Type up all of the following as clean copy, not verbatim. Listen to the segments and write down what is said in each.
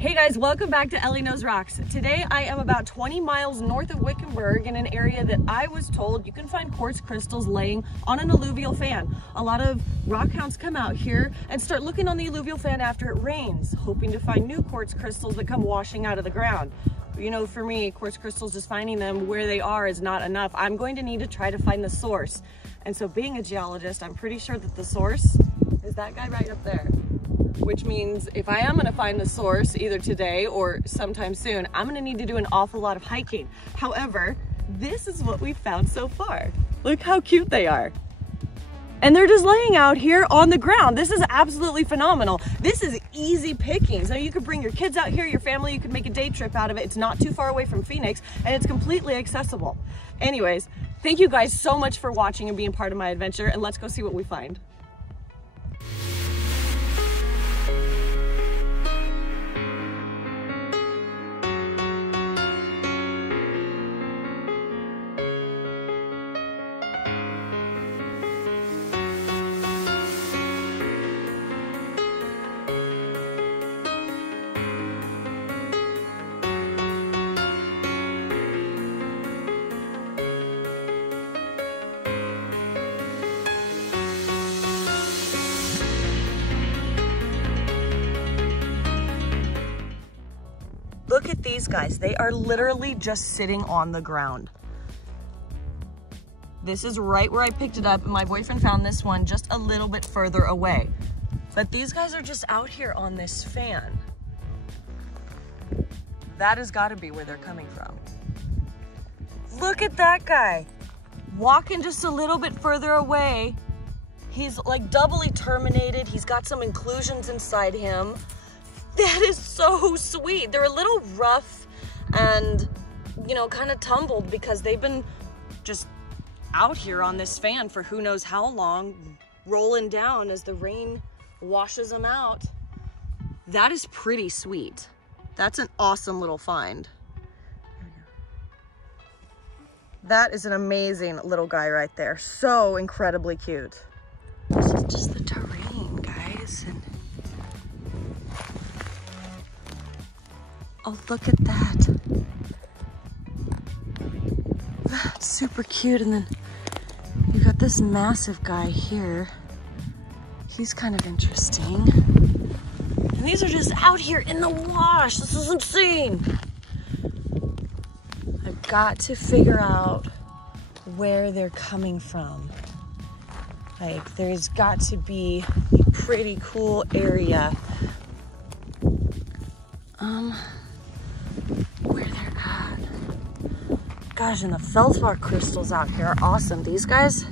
Hey guys, welcome back to Elley Knows Rocks. Today I am about 20 miles north of Wickenburg in an area that I was told you can find quartz crystals laying on an alluvial fan. A lot of rockhounds come out here and start looking on the alluvial fan after it rains, hoping to find new quartz crystals that come washing out of the ground. You know, for me, quartz crystals, just finding them where they are is not enough. I'm going to need to try to find the source. And so being a geologist, I'm pretty sure that the source is that guy right up there. Which means if I am gonna find the source either today or sometime soon, I'm gonna need to do an awful lot of hiking. However, this is what we've found so far. Look how cute they are. And they're just laying out here on the ground. This is absolutely phenomenal. This is easy pickings. Now you could bring your kids out here, your family, you could make a day trip out of it. It's not too far away from Phoenix and it's completely accessible. Anyways, thank you guys so much for watching and being part of my adventure, and let's go see what we find. Look at these guys. They are literally just sitting on the ground. This is right where I picked it up, and my boyfriend found this one just a little bit further away. But these guys are just out here on this fan. That has got to be where they're coming from. Look at that guy. Walking just a little bit further away. He's like doubly terminated. He's got some inclusions inside him. That is so sweet. They're a little rough and, you know, kind of tumbled because they've been just out here on this fan for who knows how long, rolling down as the rain washes them out. That is pretty sweet. That's an awesome little find. That is an amazing little guy right there. So incredibly cute. This is just the terrain, guys. And oh, look at that. That's super cute. And then you got this massive guy here. He's kind of interesting. And these are just out here in the wash. This is insane. I've got to figure out where they're coming from. Like, there's got to be a pretty cool area. Where they're at. Gosh, and the feldspar crystals out here are awesome. These guys,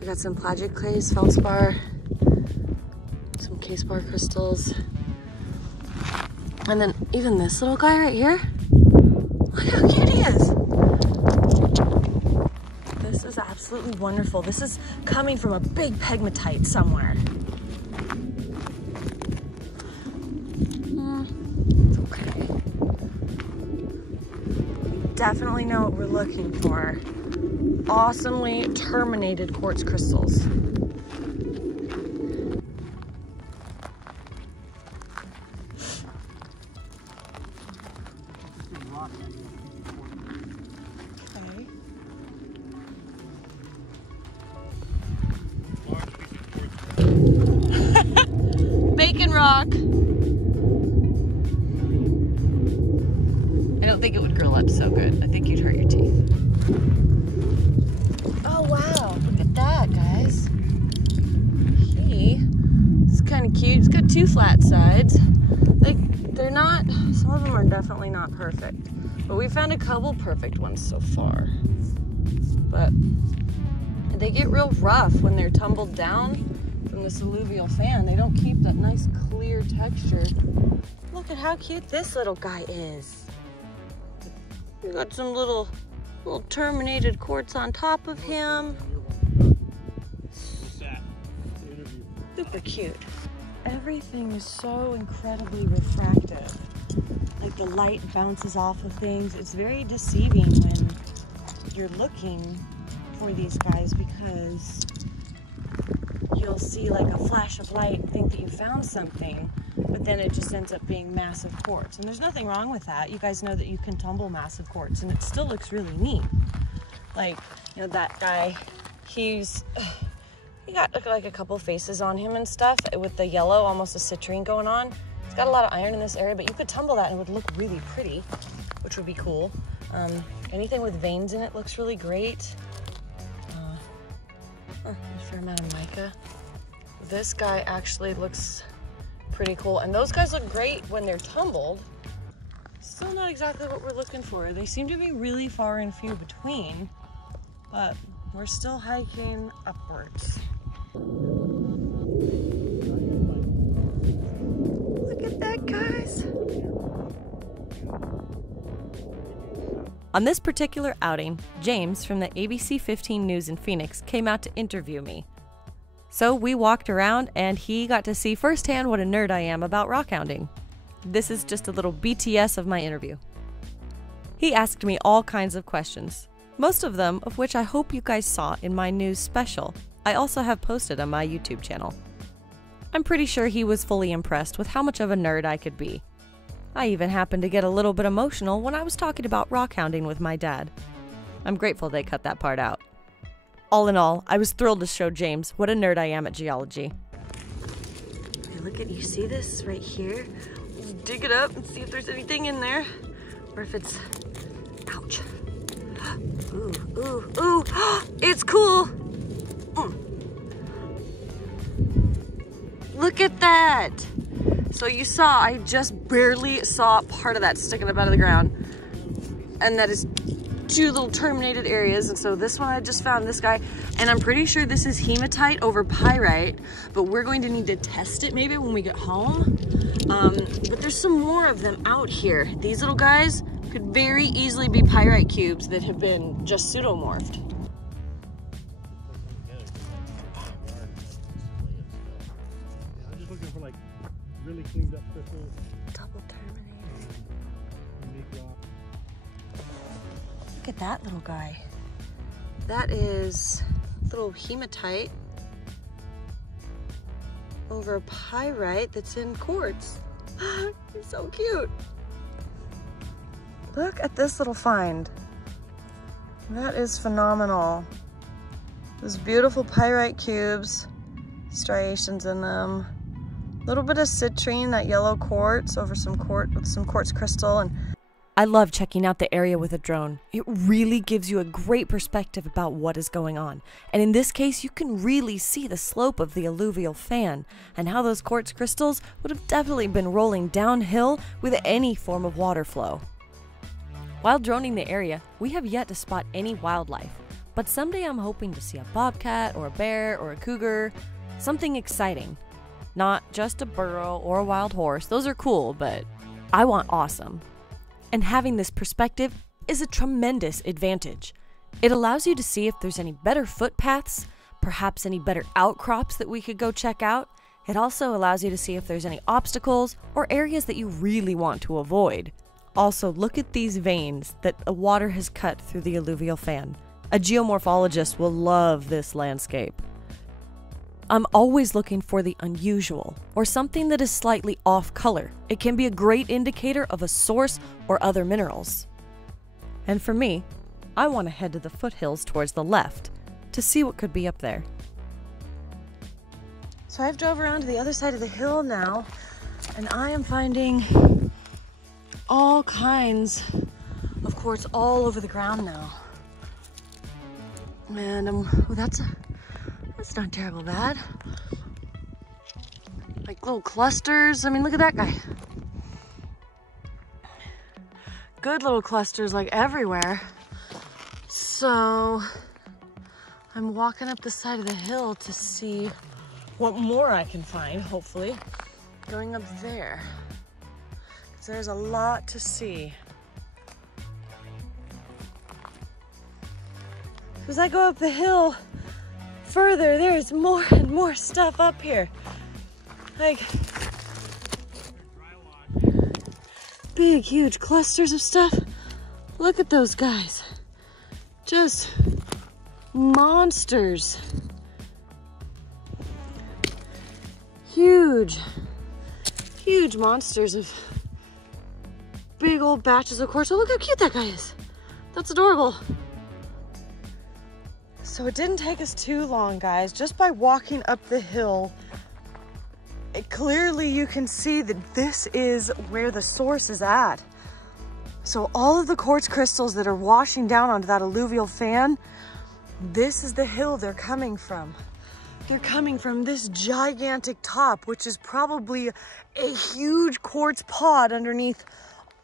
we got some pelagic clays, feldspar, some K-spar crystals, and then even this little guy right here. Look how cute he is. This is absolutely wonderful. This is coming from a big pegmatite somewhere. Definitely know what we're looking for. Awesomely terminated quartz crystals. Okay. Bacon rock. I don't think it would grill up so good. I think you'd hurt your teeth. Oh wow, look at that, guys. He's kind of cute. He's got two flat sides. They're not, some of them are definitely not perfect. But we found a couple perfect ones so far. But they get real rough when they're tumbled down from this alluvial fan. They don't keep that nice clear texture. Look at how cute this little guy is. We got some little terminated quartz on top of him. Super cute. Everything is so incredibly refractive. Like the light bounces off of things. It's very deceiving when you're looking for these guys because you'll see like a flash of light and think that you found something, but then it just ends up being massive quartz. And there's nothing wrong with that. You guys know that you can tumble massive quartz and it still looks really neat. Like, you know, that guy, he got like a couple faces on him and stuff with the yellow, almost a citrine going on. It's got a lot of iron in this area, but you could tumble that and it would look really pretty, which would be cool. Anything with veins in it looks really great. A fair amount of mica. This guy actually looks pretty cool, and those guys look great when they're tumbled. Still not exactly what we're looking for. They seem to be really far and few between, but we're still hiking upwards. Look at that, guys. On this particular outing, James from the ABC 15 News in Phoenix came out to interview me. So we walked around and he got to see firsthand what a nerd I am about rockhounding. This is just a little BTS of my interview. He asked me all kinds of questions, most of them of which I hope you guys saw in my news special I also have posted on my YouTube channel. I'm pretty sure he was fully impressed with how much of a nerd I could be. I even happened to get a little bit emotional when I was talking about rockhounding with my dad. I'm grateful they cut that part out. All in all, I was thrilled to show James what a nerd I am at geology. Okay, look at, you see this right here? Just dig it up and see if there's anything in there, or if it's, ouch. Ooh, ooh, ooh, it's cool. Look at that. So you saw, I just barely saw part of that sticking up out of the ground. And that is 2 little terminated areas. And so this one I just found, this guy, and I'm pretty sure this is hematite over pyrite, but we're going to need to test it maybe when we get home. But there's some more of them out here. These little guys could very easily be pyrite cubes that have been just pseudomorphed. I'm just looking for like really cleaned up crystals. Double terminated. Unique rock. Look at that little guy. That is little hematite over pyrite that's in quartz. He's so cute. Look at this little find. That is phenomenal. Those beautiful pyrite cubes, striations in them. A little bit of citrine, that yellow quartz over some quartz with some quartz crystal. And I love checking out the area with a drone. It really gives you a great perspective about what is going on. And in this case, you can really see the slope of the alluvial fan and how those quartz crystals would have definitely been rolling downhill with any form of water flow. While droning the area, we have yet to spot any wildlife, but someday I'm hoping to see a bobcat or a bear or a cougar, something exciting. Not just a burro or a wild horse, those are cool, but I want awesome. And having this perspective is a tremendous advantage. It allows you to see if there's any better footpaths, perhaps any better outcrops that we could go check out. It also allows you to see if there's any obstacles or areas that you really want to avoid. Also, look at these veins that the water has cut through the alluvial fan. A geomorphologist will love this landscape. I'm always looking for the unusual, or something that is slightly off color. It can be a great indicator of a source or other minerals. And for me, I want to head to the foothills towards the left to see what could be up there. so I've drove around to the other side of the hill now, and I am finding all kinds of quartz all over the ground now. And that's not terrible bad. Like little clusters. I mean, look at that guy. Good little clusters like everywhere. So I'm walking up the side of the hill to see what more I can find, hopefully. Going up there. Because there's a lot to see. As I go up the hill further, there's more and more stuff up here. Like big, huge clusters of stuff. Look at those guys. Just monsters. Huge huge monsters of big old batches of quartz. Oh, look how cute that guy is. That's adorable. So it didn't take us too long, guys. Just by walking up the hill, clearly you can see that this is where the source is at. So all of the quartz crystals that are washing down onto that alluvial fan, this is the hill they're coming from. They're coming from this gigantic top, which is probably a huge quartz pod underneath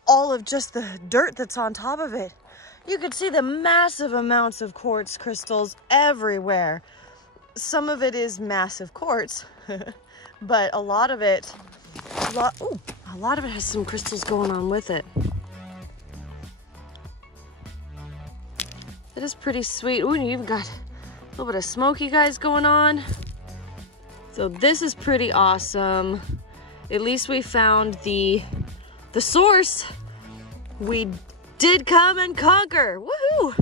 all of just the dirt that's on top of it. You could see the massive amounts of quartz crystals everywhere. Some of it is massive quartz, but a lot of it has some crystals going on with it. It is pretty sweet. Ooh, you even got a little bit of smoky guys going on. So this is pretty awesome. At least we found the source. We did come and conquer. Woohoo!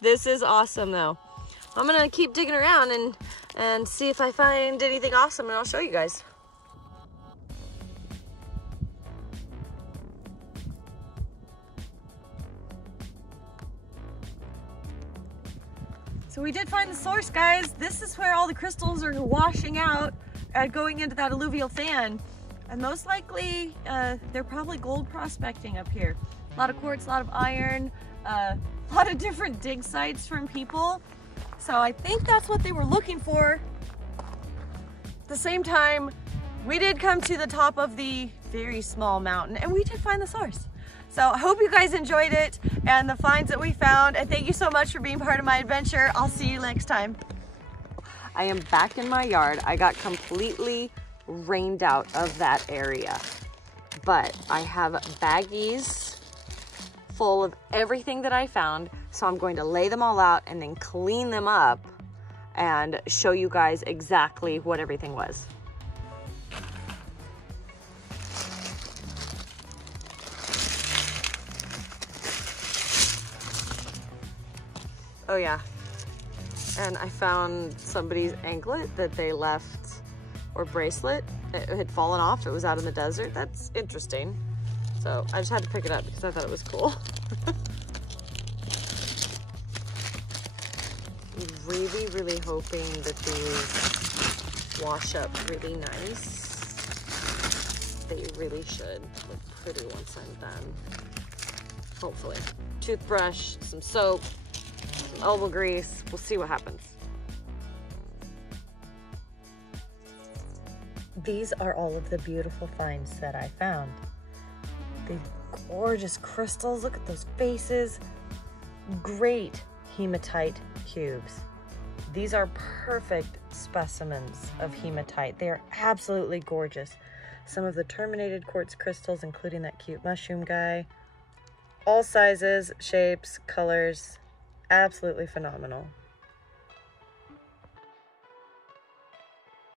This is awesome though. I'm gonna keep digging around and see if I find anything awesome, and I'll show you guys. So we did find the source, guys. This is where all the crystals are washing out going into that alluvial fan. And most likely, they're probably gold prospecting up here. A lot of quartz, a lot of iron, a lot of different dig sites from people. So I think that's what they were looking for. At the same time, we did come to the top of the very small mountain and we did find the source. So I hope you guys enjoyed it and the finds that we found, and thank you so much for being part of my adventure. I'll see you next time. I am back in my yard. I got completely rained out of that area, but I have baggies full of everything that I found. So I'm going to lay them all out and then clean them up and show you guys exactly what everything was. Oh yeah, and I found somebody's anklet that they left, or bracelet. It had fallen off. It was out in the desert. That's interesting. So I just had to pick it up because I thought it was cool. Really, really hoping that these wash up really nice. They really should look pretty once I'm done. Hopefully. Toothbrush, some soap, some elbow grease. We'll see what happens. These are all of the beautiful finds that I found. The gorgeous crystals. Look at those faces. Great hematite cubes. These are perfect specimens of hematite. They are absolutely gorgeous. Some of the terminated quartz crystals, including that cute mushroom guy. All sizes, shapes, colors. Absolutely phenomenal.